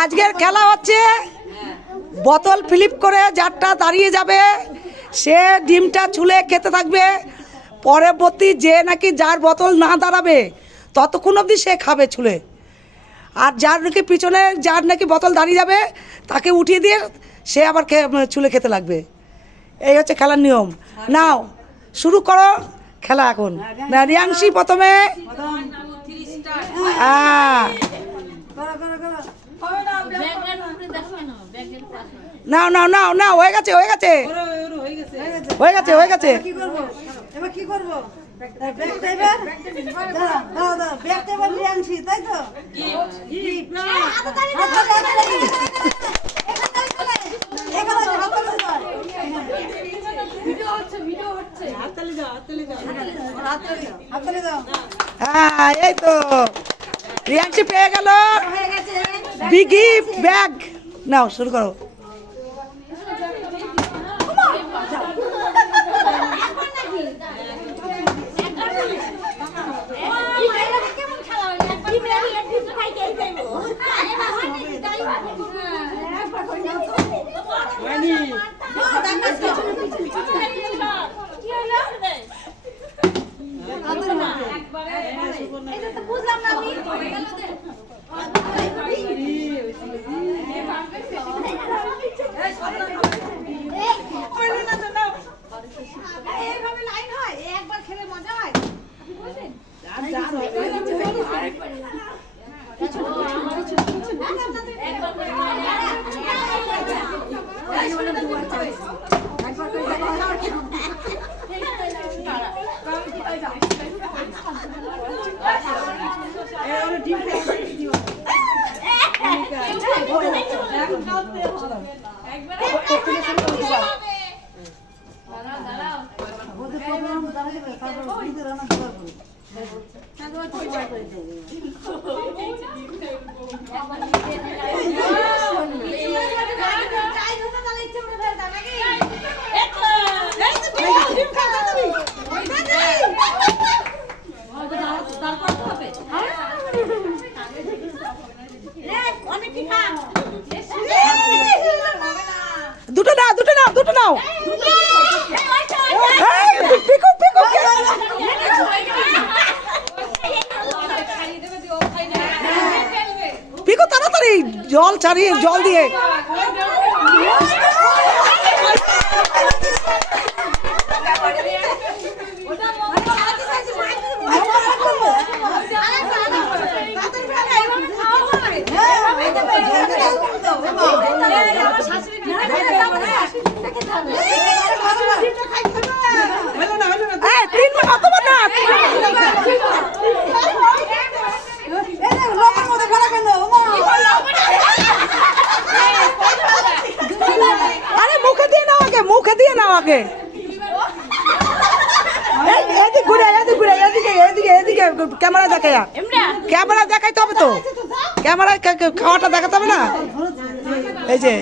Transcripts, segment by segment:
আজকের খেলা হচ্ছে বোতল ফ্লিপ করে যারটা দাঁড়িয়ে যাবে সে ডিমটা ছুলে খেতে থাকবে। পরবর্তী যে নাকি যার বোতল না দাঁড়াবে ততক্ষণ অবধি সে খাবে ছুলে। আর যার নাকি পিছনে যার নাকি বোতল দাঁড়িয়ে যাবে তাকে উঠিয়ে দিয়ে সে আবার ছুলে খেতে লাগবে। এই হচ্ছে খেলার নিয়ম। নাও শুরু করো খেলা এখন। রিয়াংশী প্রথমে। নাও নাও নাও নাও, হয়ে গেছে হয়ে গেছে হয়ে গেছে হয়ে গেছে। এবার কি করবো? তাই তো হ্যাঁ, এই তো রিয়াংশী পেয়ে গেল বিগি ব্যাগ। নাও শুরু করো। দুটো নাও দুটো নাও দুটো নাও। পিকু তাড়াতাড়ি জল ছাড়িয়ে জল দিয়ে। আরে মুখে দিয়ে নাও আগে, মুখে দিয়ে নাও আগে। এদিকে ঘুরে এদিকে ঘুরে এদিকে এদিকে এদিকে ক্যামেরা দেখাই, ক্যামেরা দেখাইতে হবে তো, ক্যামেরায় খাওয়াটা দেখাতে হবে না। এই যে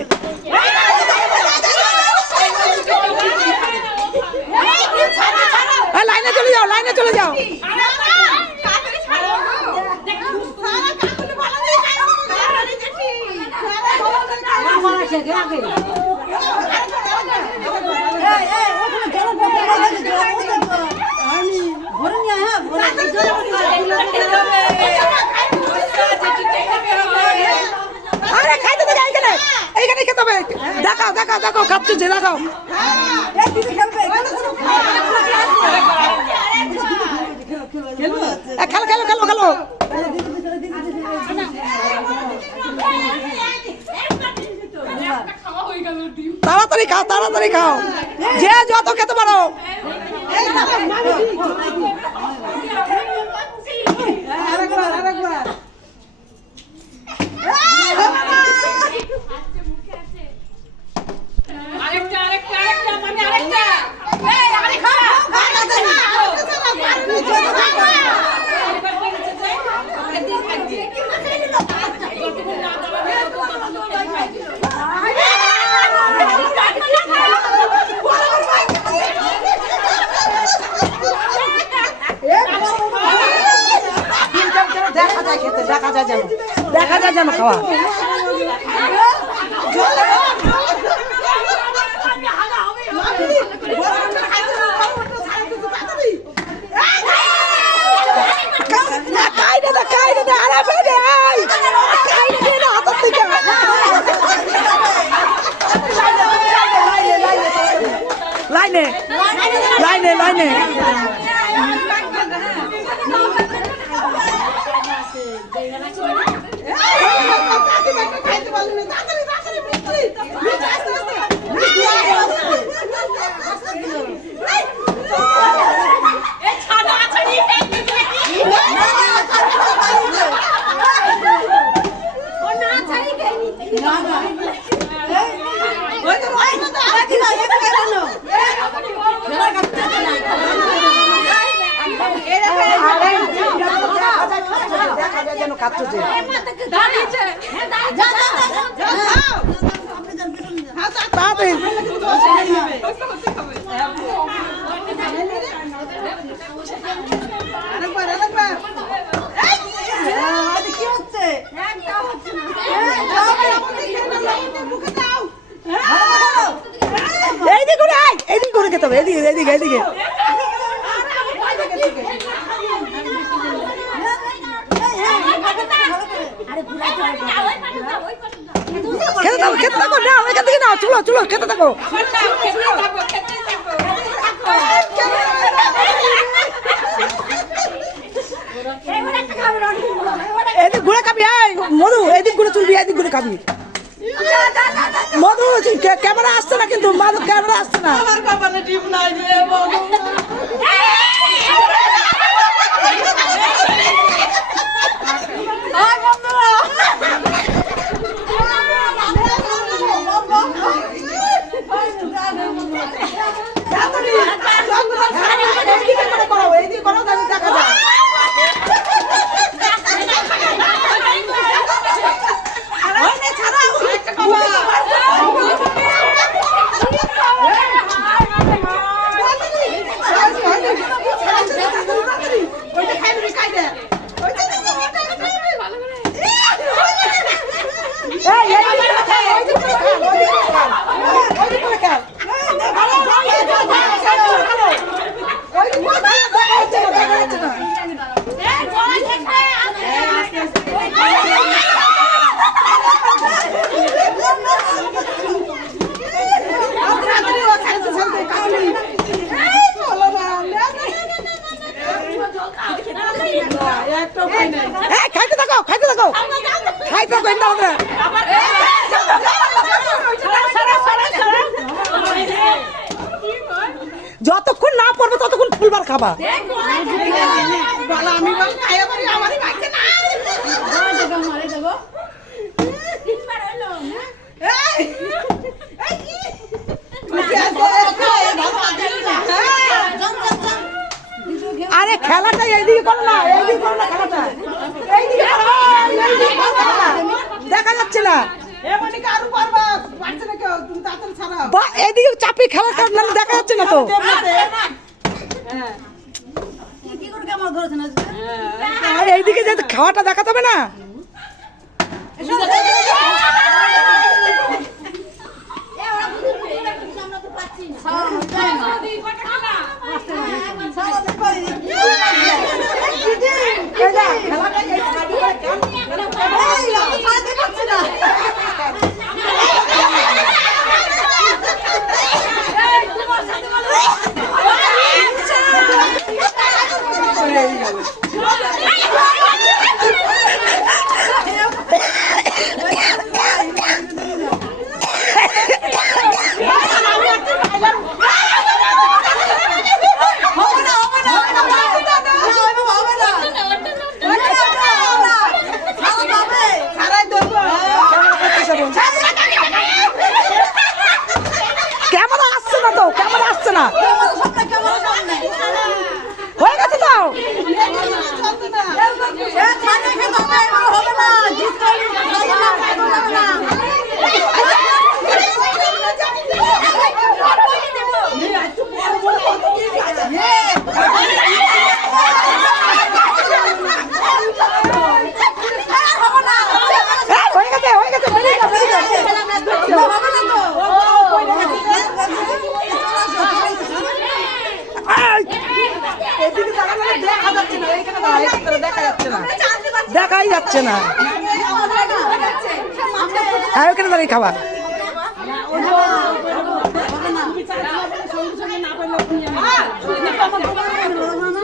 লাইনে চলে যাও, লাইনে চলে যাও। আরে খাইতে থাকে এইখানে, এইখানে খেতে হবে। দেখাও দেখাও দেখাও খাচ্ছি দেখাও। খেলো খেলো খেলো খেলো। তাড়াতাড়ি খাও তাড়াতাড়ি খাও, যে যত খেতে পারো। দেখা যায় যেন খাওয়া। লাইনে লাইনে লাইনে এইদিকে করে খেতে হবে, এদিকে এদিকে এদিকে। খেতে থাকো খেতে থাকো, না ওইখান থেকে না, চুলো চুলো খেতে থাকো। এদিক ঘুরে খাবি, মধু এদিক ঘুরে চুলবি, এদিক ঘুরে খাবি। মধু ক্যামেরা আসছে না, কিন্তু মধু ক্যামেরা আসছে না। খাইতে থাকো খাইতে থাকো খাইতে থাকো, এটা হবে। যতক্ষণ না পড়বে ততক্ষণ ফুলবার খাবা। আরে খেলাটা এইদিকে করো না, এইদিকে করো না, খেলাটা এইদিকে করো, এইদিকে করো না, দেখা যাচ্ছে না। বা এইদিকে চাপি খেলাটা দেখা যাচ্ছে না তো। আর এইদিকে যে খাওয়াটা দেখাতে হবে না। যাচ্ছে না, দেখাই যাচ্ছে না। হ্যাঁ ওখানে দাঁড়িয়ে খাওয়া।